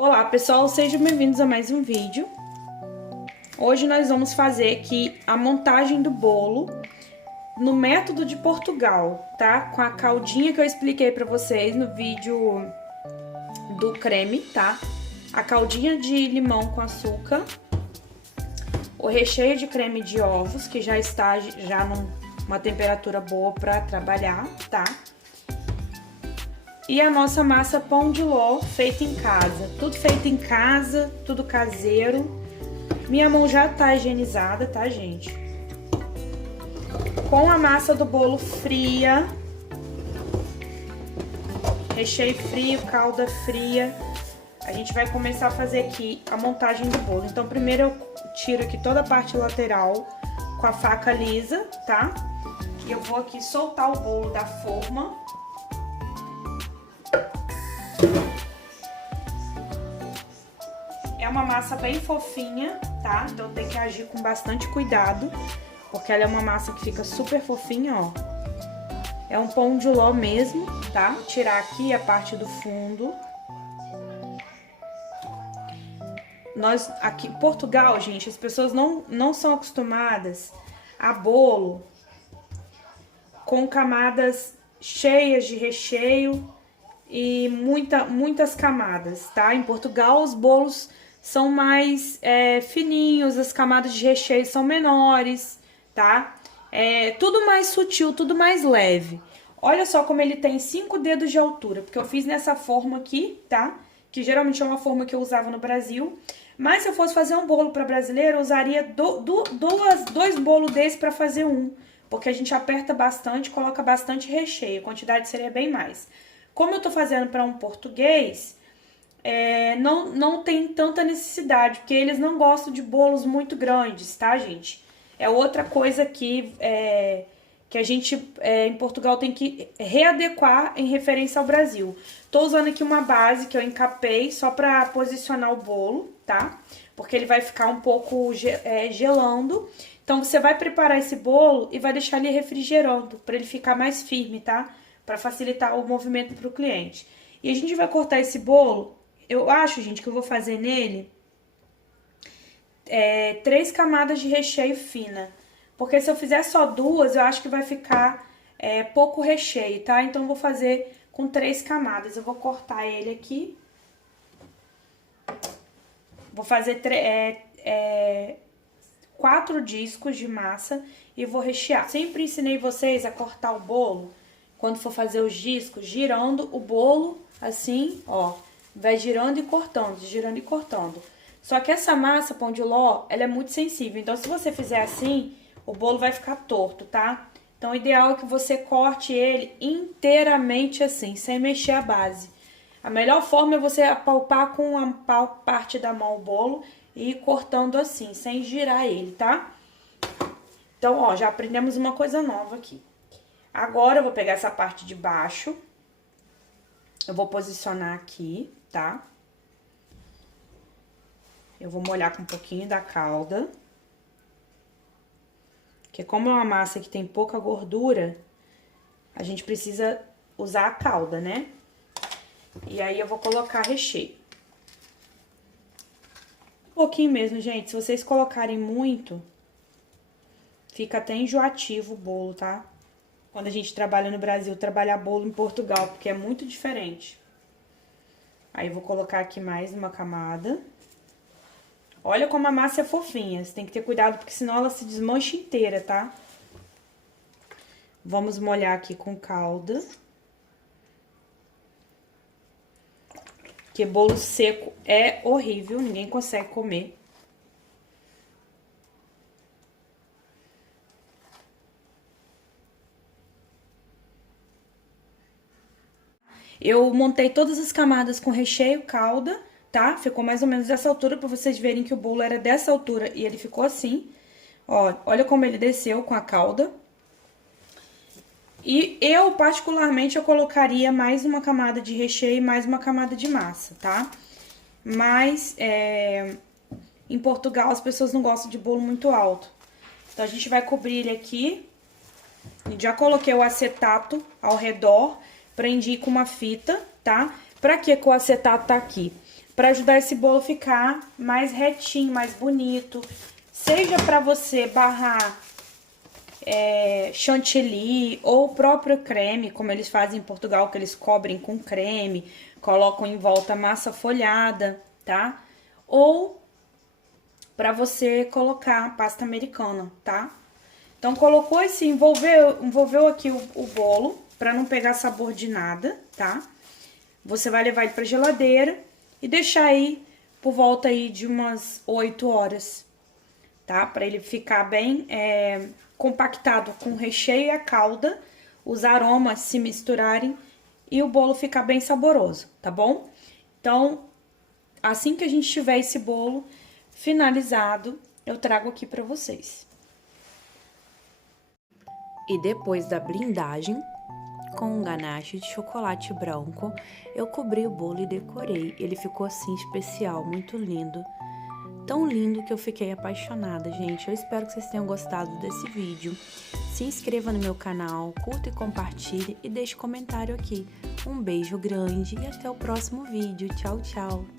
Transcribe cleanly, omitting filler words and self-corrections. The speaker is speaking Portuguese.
Olá pessoal, sejam bem-vindos a mais um vídeo. Hoje nós vamos fazer aqui a montagem do bolo no método de Portugal, tá? Com a caldinha que eu expliquei pra vocês no vídeo do creme, tá? A caldinha de limão com açúcar, o recheio de creme de ovos, que já está numa temperatura boa pra trabalhar, tá? E a nossa massa pão de ló feita em casa. Tudo feito em casa, tudo caseiro. Minha mão já tá higienizada, tá, gente? Com a massa do bolo fria. Recheio frio, calda fria. A gente vai começar a fazer aqui a montagem do bolo. Então, primeiro eu tiro aqui toda a parte lateral com a faca lisa, tá? E eu vou aqui soltar o bolo da forma. É uma massa bem fofinha, tá? Então tem que agir com bastante cuidado, porque ela é uma massa que fica super fofinha, ó. É um pão de ló mesmo, tá? Tirar aqui a parte do fundo. Nós, aqui em Portugal, gente, as pessoas não são acostumadas a bolo com camadas cheias de recheio e muitas camadas, tá? Em Portugal, os bolos são mais fininhos, as camadas de recheio são menores, tá? Tudo mais sutil, tudo mais leve. Olha só como ele tem 5 dedos de altura, porque eu fiz nessa forma aqui, tá? Que geralmente é uma forma que eu usava no Brasil. Mas se eu fosse fazer um bolo para brasileiro, eu usaria dois bolos desse para fazer um. Porque a gente aperta bastante, coloca bastante recheio, a quantidade seria bem mais. Como eu tô fazendo para um português, não tem tanta necessidade, porque eles não gostam de bolos muito grandes, tá, gente? É outra coisa que a gente, em Portugal, tem que readequar em referência ao Brasil. Tô usando aqui uma base que eu encapei só pra posicionar o bolo, tá? Porque ele vai ficar um pouco gelando. Então, você vai preparar esse bolo e vai deixar ele refrigerando, pra ele ficar mais firme, tá? Para facilitar o movimento para o cliente. E a gente vai cortar esse bolo, eu acho, gente, que eu vou fazer nele 3 camadas de recheio fina. Porque se eu fizer só 2, eu acho que vai ficar pouco recheio, tá? Então, eu vou fazer com 3 camadas. Eu vou cortar ele aqui. Vou fazer 4 discos de massa e vou rechear. Sempre ensinei vocês a cortar o bolo quando for fazer os discos, girando o bolo, assim, ó. Vai girando e cortando, girando e cortando. Só que essa massa, pão de ló, ela é muito sensível. Então, se você fizer assim, o bolo vai ficar torto, tá? Então, o ideal é que você corte ele inteiramente assim, sem mexer a base. A melhor forma é você apalpar com a parte da mão o bolo e ir cortando assim, sem girar ele, tá? Então, ó, já aprendemos uma coisa nova aqui. Agora, eu vou pegar essa parte de baixo, eu vou posicionar aqui, tá? Eu vou molhar com um pouquinho da calda. Porque como é uma massa que tem pouca gordura, a gente precisa usar a calda, né? E aí, eu vou colocar recheio. Um pouquinho mesmo, gente. Se vocês colocarem muito, fica até enjoativo o bolo, tá? Quando a gente trabalha no Brasil, trabalhar bolo em Portugal, porque é muito diferente. Aí, eu vou colocar aqui mais uma camada. Olha como a massa é fofinha. Você tem que ter cuidado, porque senão ela se desmancha inteira, tá? Vamos molhar aqui com calda. Porque bolo seco é horrível, ninguém consegue comer. Eu montei todas as camadas com recheio, calda, tá? Ficou mais ou menos dessa altura, pra vocês verem que o bolo era dessa altura e ele ficou assim. Ó, olha como ele desceu com a calda. E eu, particularmente, eu colocaria mais uma camada de recheio e mais uma camada de massa, tá? Mas, em Portugal, as pessoas não gostam de bolo muito alto. Então, a gente vai cobrir ele aqui. Já coloquei o acetato ao redor. Prendi com uma fita, tá? Pra que o acetato tá aqui? para ajudar esse bolo a ficar mais retinho, mais bonito. Seja para você barrar chantilly ou o próprio creme, como eles fazem em Portugal, que eles cobrem com creme, colocam em volta massa folhada, tá? Ou para você colocar pasta americana, tá? Então, colocou esse, envolveu aqui o bolo, para não pegar sabor de nada, tá? Você vai levar ele pra geladeira e deixar aí por volta aí de umas 8 horas, tá? Para ele ficar bem compactado com o recheio e a calda, os aromas se misturarem e o bolo ficar bem saboroso, tá bom? Então, assim que a gente tiver esse bolo finalizado, eu trago aqui pra vocês. E depois da blindagem, com um ganache de chocolate branco, eu cobri o bolo e decorei. Ele ficou assim especial, muito lindo. Tão lindo que eu fiquei apaixonada, gente. Eu espero que vocês tenham gostado desse vídeo. Se inscreva no meu canal, curta e compartilhe e deixe comentário aqui. Um beijo grande e até o próximo vídeo. Tchau, tchau!